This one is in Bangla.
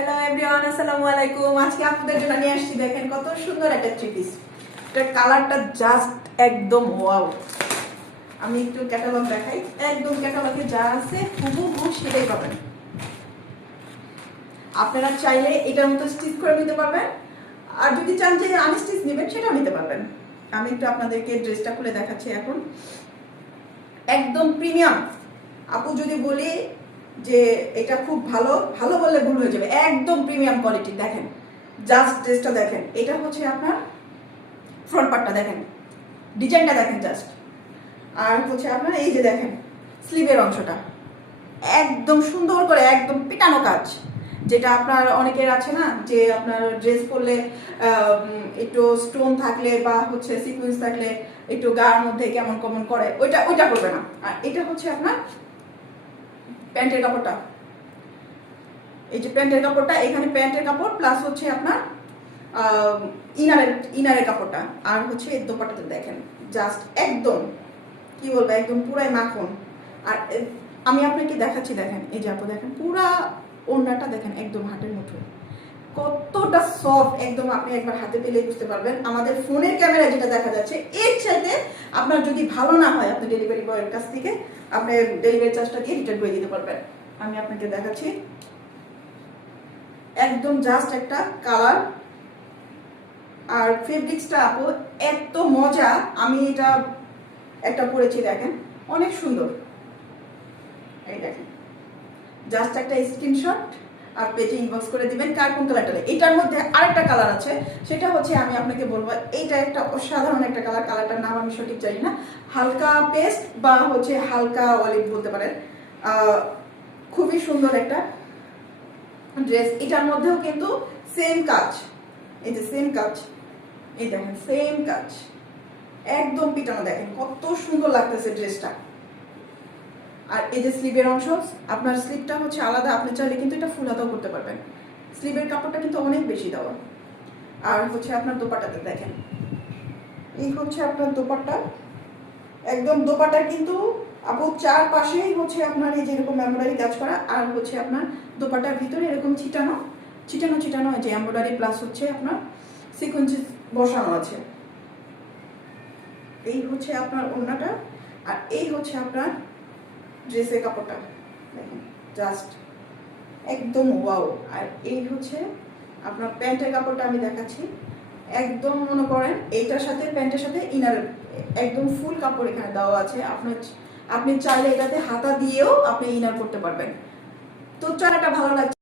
হ্যালো এভরিওয়ান, আসসালামু আলাইকুম। আজকে আপনাদের জন্য নিয়ে আসছি, দেখেন কত সুন্দর একটা থ্রি পিস। এটার কালারটা জাস্ট একদম ওয়াও। আমি একটু ক্যাটালগ দেখাই, একদম ক্যাটালগে যা আছে হুবহু সেটাই পাবেন। আপনারা চাইলে এটার মতো স্টিচ করে নিতে পারবেন, আর যদি চান যে আনস্টিচ নেবেন সেটাও নিতে পারবেন। আমি একটু আপনাদেরকে ড্রেসটা খুলে দেখাচ্ছি এখন। একদম প্রিমিয়াম। আপু যদি বলি যে এটা খুব ভালো, ভালো বললে ভুল হয়ে যাবে, একদম প্রিমিয়াম কোয়ালিটি। দেখেন জাস্ট ড্রেসটা দেখেন, এটা হচ্ছে আপনার ফ্রন্ট পার্টটা, দেখেন ডিজাইনটা দেখেন জাস্ট। আর হচ্ছে আপনার এই যে দেখেন স্লিভের অংশটা একদম সুন্দর করে একদম পিটানো কাজ, যেটা আপনার অনেকের আছে না যে আপনার ড্রেস পরলে একটু স্টোন থাকলে বা হচ্ছে সিকুয়েন্স থাকলে একটু গার মধ্যে কেমন কেমন করে, ওইটা করবে না। আর এটা হচ্ছে আপনার প্যান্টের কাপড়টা, এই যে প্যান্টের কাপড়টা, এখানে প্যান্টের কাপড় প্লাস হচ্ছে আপনার ইনারের কাপড়টা, আর হচ্ছে এই দোপাট্টাটা দেখেন জাস্ট একদম কি বলবো, একদম পুরাই মাখন। আর আমি আপনাকে দেখাচ্ছি, দেখেন এই যে আপু দেখেন পুরা ওড়নাটা দেখেন একদম হাতের মুঠোয়, কতটা সফট একদম। আপনি একবার হাতে পেলে বুঝতে পারবেন। আমাদের ফোনের ক্যামেরা যেটা দেখা যাচ্ছে, এর চাইতে আপনার যদি ভালো না হয়, আপনি ডেলিভারি বয়ের কাছ থেকে আপনি ডেলিভারি চার্জটা দিয়ে রিটার্ন করে দিতে পারবেন। আমি আপনাকে দেখাচ্ছি, একদম জাস্ট একটা কালার। আর ফেব্রিক্সটা আপু এত মজা, আমি এটা একটা পরেছি দেখেন, অনেক সুন্দর। এই দেখেন জাস্ট একটা স্ক্রিনশট আর পেজে ইনবক্স করে দিবেন কার কোন কালারটা। এটার মধ্যে আরেকটা কালার আছে, সেটা হচ্ছে আমি আপনাকে বলবো, এইটা একটা অসাধারণ একটা কালার, কালারটার নাম আমি সঠিক জানি না, হালকা পেস্ট বা হচ্ছে হালকা অলিভ বলতে পারেন। খুবই সুন্দর একটা ড্রেস। এটার মধ্যেও কিন্তু সেম কাজ, এই যে সেম কাজ, এই দেখেন সেম কাজ একদম পিটানো, দেখেন কত সুন্দর লাগতেছে ড্রেসটা। আর এই যে স্লিভের অংশ, আপনার স্লিভটা হচ্ছে আলাদা, আপনি চাইলে কিন্তু এটা ফুল হাতাও করতে পারবেন। স্লিভের কাপড়টা কিন্তু অনেক বেশি দেওয়া। আর হচ্ছে আপনার দোপাট্টাতে দেখেন, এই হচ্ছে আপনার দোপাট্টা, একদম দোপাট্টা কিন্তু আপু চারপাশেই হচ্ছে আপনার এই যেরকম এমব্রয়ডারি কাজ করা, আর হচ্ছে আপনার দোপাট্টার ভিতরে এরকম ছিটানো ছিটানো ছিটানো যে এমব্রয়ডারি প্লাস হচ্ছে আপনার সিকোয়েন্স বসানো আছে। এই হচ্ছে আপনার ওড়নাটা, আর এই হচ্ছে আপনার ড্রেসের কাপড়টা, দেখেন জাস্ট একদম ওয়াও। আর এই হচ্ছে আপনার প্যান্টের কাপড়টা আমি দেখাচ্ছি, একদম মনে করেন এইটার সাথে প্যান্টের সাথে ইনার একদম ফুল কাপড় এখানে দেওয়া আছে। আপনি চাইলে এটাতে হাতা দিয়েও আপনি ইনার করতে পারবেন। তো চারাটা ভালো লাগছে।